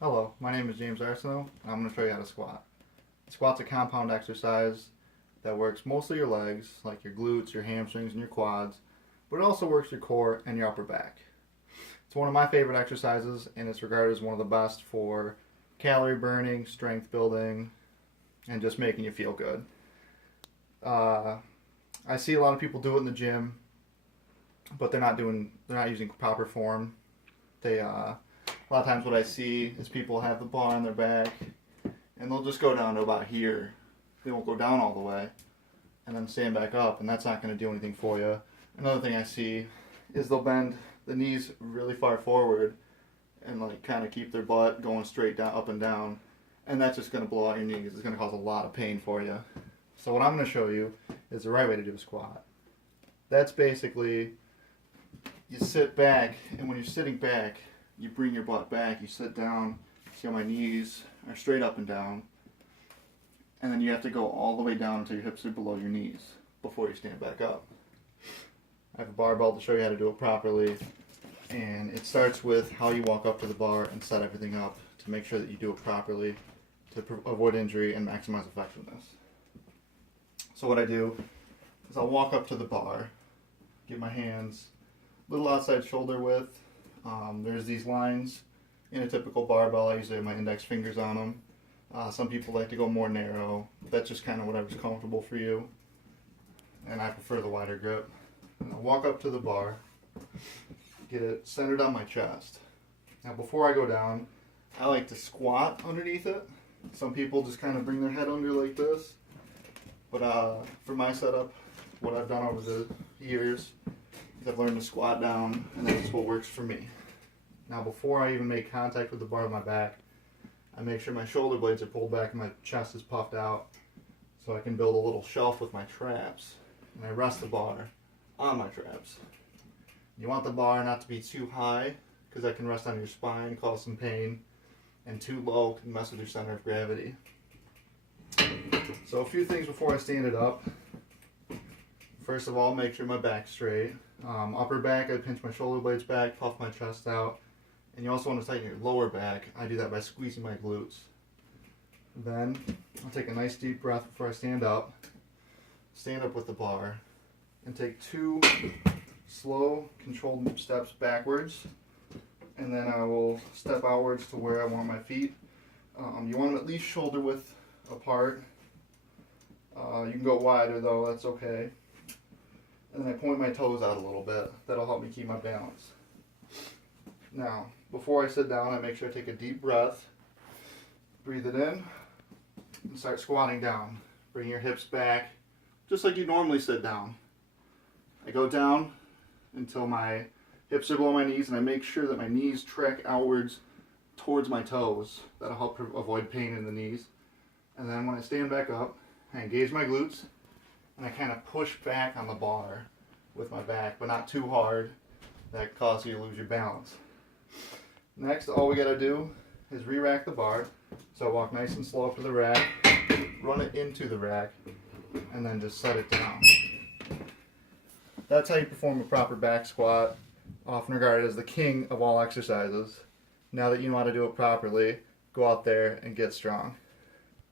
Hello, my name is James Arsenault, and I'm going to show you how to squat. Squat's a compound exercise that works mostly your legs, like your glutes, your hamstrings, and your quads, but it also works your core and your upper back. It's one of my favorite exercises, and it's regarded as one of the best for calorie burning, strength building, and just making you feel good. I see a lot of people do it in the gym, but they're not using proper form. A lot of times what I see is people have the bar on their back and they'll just go down to about here. They won't go down all the way and then stand back up, and that's not going to do anything for you. Another thing I see is they'll bend the knees really far forward and like kind of keep their butt going straight down, up and down, and that's just going to blow out your knees. It's going to cause a lot of pain for you. So what I'm going to show you is the right way to do a squat. That's basically, you sit back, and when you're sitting back, you bring your butt back, you sit down, see how my knees are straight up and down, and then you have to go all the way down until your hips are below your knees before you stand back up. I have a barbell to show you how to do it properly, and it starts with how you walk up to the bar and set everything up to make sure that you do it properly to avoid injury and maximize effectiveness. So what I do is I'll walk up to the bar, get my hands a little outside shoulder width. There's these lines in a typical barbell. I usually have my index fingers on them. Some people like to go more narrow. That's just kind of whatever's comfortable for you. And I prefer the wider grip. And I'll walk up to the bar, get it centered on my chest. Now before I go down, I like to squat underneath it. Some people just kind of bring their head under like this. But for my setup, what I've done over the years, I've learned to squat down, and that's what works for me. Now before I even make contact with the bar of my back, I make sure my shoulder blades are pulled back and my chest is puffed out so I can build a little shelf with my traps. And I rest the bar on my traps. You want the bar not to be too high because that can rest on your spine, cause some pain, and too low can mess with your center of gravity. So a few things before I stand it up. First of all, make sure my back's straight. Upper back, I pinch my shoulder blades back, puff my chest out. And you also want to tighten your lower back. I do that by squeezing my glutes. Then, I'll take a nice deep breath before I stand up with the bar, and take 2 slow, controlled steps backwards. And then I will step outwards to where I want my feet. You want them at least shoulder width apart. You can go wider though, that's okay. And then I point my toes out a little bit. That'll help me keep my balance. Now, before I sit down, I make sure I take a deep breath. Breathe it in, and start squatting down. Bring your hips back, just like you normally sit down. I go down until my hips are below my knees, and I make sure that my knees track outwards towards my toes. That'll help avoid pain in the knees. And then when I stand back up, I engage my glutes, and I kind of push back on the bar with my back, but not too hard. That causes you to lose your balance. Next, all we gotta do is re-rack the bar. So I walk nice and slow up to the rack, run it into the rack, and then just set it down. That's how you perform a proper back squat, often regarded as the king of all exercises. Now that you know how to do it properly, go out there and get strong.